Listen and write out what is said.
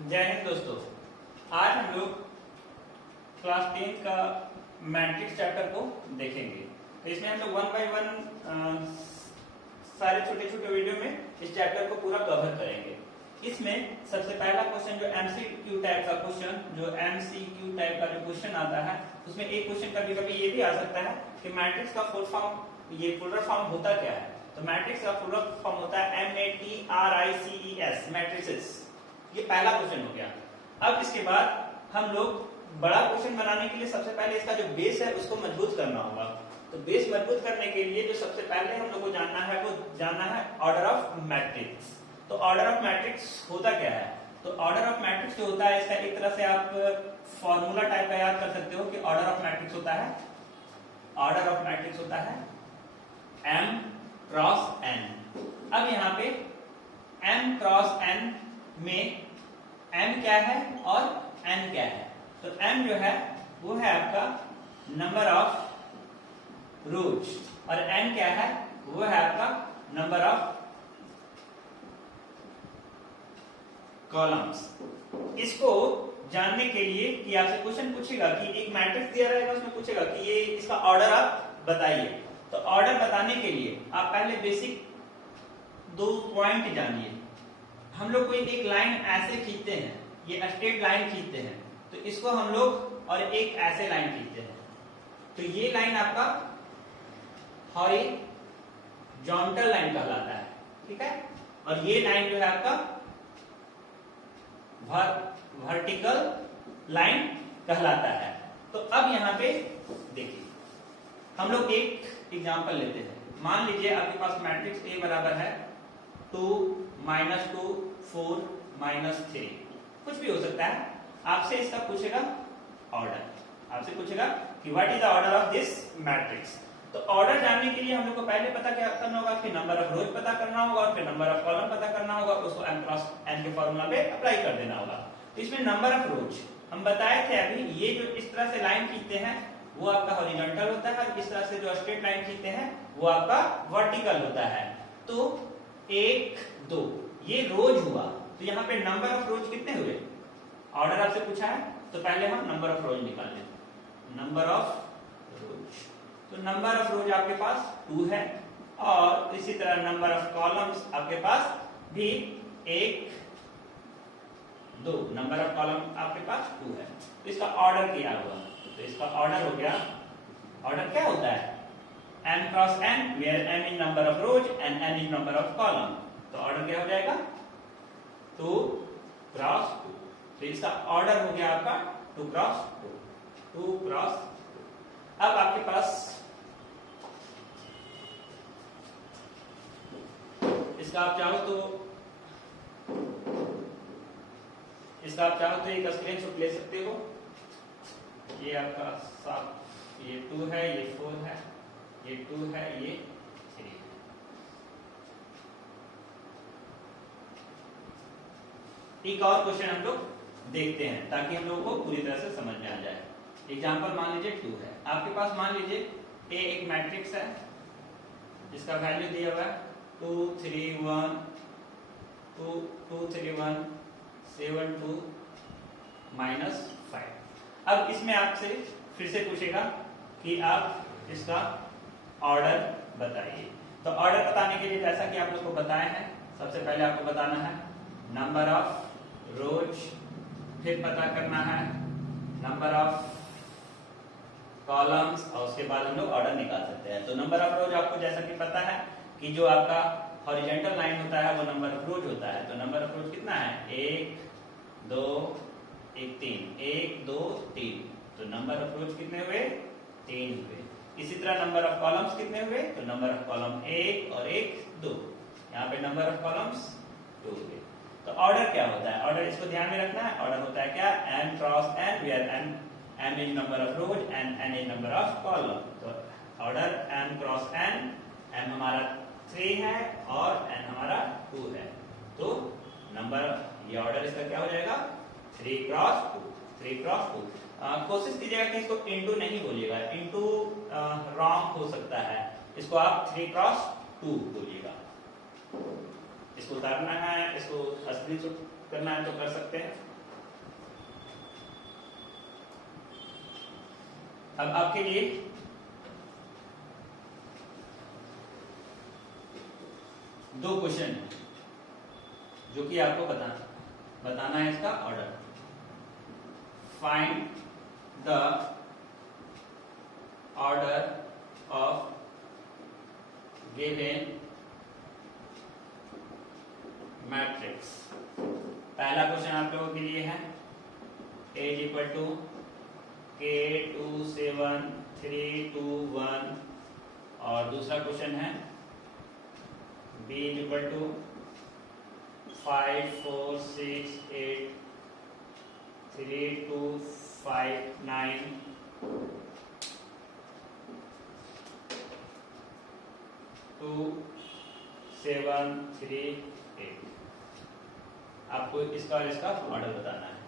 जय हिंद दोस्तों। आज हम लोग क्लास 10 का मैट्रिक्स चैप्टर को देखेंगे। तो इसमें हम लोग वन बाय वन सारे छोटे छोटे वीडियो में इस चैप्टर को पूरा कवर करेंगे। इसमें सबसे पहला क्वेश्चन जो एमसीक्यू टाइप का क्वेश्चन आता है, उसमें एक क्वेश्चन कभी कभी ये भी आ सकता है कि मैट्रिक्स का फुल फॉर्म प्लूरल फॉर्म होता क्या है। तो मैट्रिक्स का प्लूरल फॉर्म होता है MATRICES, मैट्रिसेस। ये पहला क्वेश्चन हो गया। अब इसके बाद हम लोग बड़ा क्वेश्चन बनाने के लिए सबसे पहले इसका जो बेस है उसको मजबूत करना होगा। तो बेस मजबूत करने के लिए जो सबसे पहले हम लोग को जानना है वो जानना है ऑर्डर ऑफ मैट्रिक्स। तो ऑर्डर ऑफ मैट्रिक्स होता क्या है? तो ऑर्डर ऑफ मैट्रिक्स जो होता है, इसका एक तरह से आप फॉर्मूला टाइप का याद कर सकते हो कि ऑर्डर ऑफ मैट्रिक्स होता है M क्रॉस N। अब यहाँ पे M क्रॉस N में M क्या है और N क्या है? तो M जो है वो है आपका नंबर ऑफ रोज और N क्या है वो है आपका नंबर ऑफ कॉलम्स। इसको जानने के लिए कि आपसे क्वेश्चन पूछेगा कि एक मैट्रिक्स दिया रहेगा, उसमें पूछेगा कि ये इसका ऑर्डर आप बताइए। तो ऑर्डर बताने के लिए आप पहले बेसिक दो पॉइंट जानिए। हम लोग कोई एक लाइन ऐसे खींचते हैं, ये स्ट्रेट लाइन खींचते हैं, तो इसको हम लोग और एक ऐसे लाइन खींचते हैं, तो ये लाइन आपका हॉरिजॉन्टल लाइन कहलाता है, ठीक है। और ये लाइन जो है आपका वर्टिकल लाइन कहलाता है। तो अब यहाँ पे देखिए, हम लोग एक एग्जांपल लेते हैं। मान लीजिए आपके पास मैट्रिक्स A बराबर है 2 -2 4 -3, कुछ भी हो सकता है। आपसे इसका पूछेगा ऑर्डर, आपसे पूछेगा कि what is the order of this matrix. तो ऑर्डर जानने के लिए हम लोग को पहले पता क्या करना होगा कि नंबर ऑफ रोज पता करना होगा और फिर नंबर ऑफ कॉलम पता करना होगा, उसको M क्रॉस N के फॉर्मूला पे अप्लाई कर देना होगा। तो इसमें नंबर ऑफ रोज हम बताए थे अभी, ये जो इस तरह से लाइन खींचते हैं वो आपका हॉरिजॉन्टल होता है और इस तरह से जो स्ट्रेट लाइन खींचते हैं वो आपका वर्टिकल होता है। तो 1 2 ये रोज हुआ, तो यहाँ पे नंबर ऑफ रोज कितने हुए? ऑर्डर आपसे पूछा है तो पहले हम नंबर ऑफ रोज निकाल लें। नंबर ऑफ रोज, तो नंबर ऑफ रोज आपके पास 2 है और इसी तरह नंबर ऑफ कॉलम्स आपके पास भी 1 2, नंबर ऑफ कॉलम आपके पास 2 है। तो इसका ऑर्डर क्या हुआ? तो इसका ऑर्डर हो गया, ऑर्डर क्या होता है? M cross N, where M is number of rows and N is number of column। तो ऑर्डर क्या हो जाएगा? 2 क्रॉस 2। तो इसका ऑर्डर हो गया आपका 2 क्रॉस 2 क्रॉस 2। अब आपके पास इसका आप चाहो तो एक स्क्रीनशॉट ले सकते हो। ये आपका 7, ये 2 है, ये 4 है, ये 2 है, ये 3 है। एक और क्वेश्चन हम लोग देखते हैं ताकि हम लोगों को पूरी तरह से समझ में आ जाए। एग्जांपल मान लीजिए 2 है आपके पास। मान लीजिए A एक मैट्रिक्स है जिसका वैल्यू दिया हुआ है 2 3 1 2 2 3 1 7 2 -5। अब इसमें आपसे फिर से पूछेगा कि आप इसका ऑर्डर बताइए। तो ऑर्डर बताने के लिए जैसा कि आप लोग को बताए हैं, सबसे पहले आपको बताना है नंबर ऑफ रोज, फिर पता करना है नंबर ऑफ कॉलम्स और उसके बाद हम लोग ऑर्डर निकाल सकते हैं। तो नंबर ऑफ रोज आपको जैसा कि पता है कि जो आपका हॉरिजॉन्टल लाइन होता है वो नंबर ऑफ रोज होता है। तो नंबर ऑफ रोज कितना है? 1 2 1 3 1 2 3। तो नंबर ऑफ रोज कितने हुए? 3 हुए। इसी तरह नंबर ऑफ कॉलम्स कितने हुए? तो नंबर ऑफ कॉलम 1 और 1 2। यहाँ पे नंबर ऑफ कॉलम्स 2 हुए। तो ऑर्डर क्या होता है? ऑर्डर इसको ध्यान में रखना है। ऑर्डर होता है क्या? M cross N, where M is number of rows and N is number of column। तो order M cross N, M हमारा 3 है और N हमारा 2 है। तो नंबर, ये ऑर्डर इसका क्या हो जाएगा? 3 क्रॉस 2 3 क्रॉस 2। कोशिश कीजिएगा कि इसको इनटू नहीं बोलिएगा, इनटू रॉन्ग हो सकता है। इसको आप 3 क्रॉस 2 बोलिएगा। इसको उतारना है, इसको स्क्रीनशॉट करना है तो कर सकते हैं। अब आपके लिए दो क्वेश्चन है जो कि आपको बताना है इसका order. Find the order of given matrix. पहला क्वेश्चन आप लोगों के लिए है A is equal to K 2 7 3 2 1 और दूसरा क्वेश्चन है B इज इक्वल टू 5 4 6 8 3 2 5 9 2 7 3 8। आपको इसका और इसका ऑर्डर बताना है।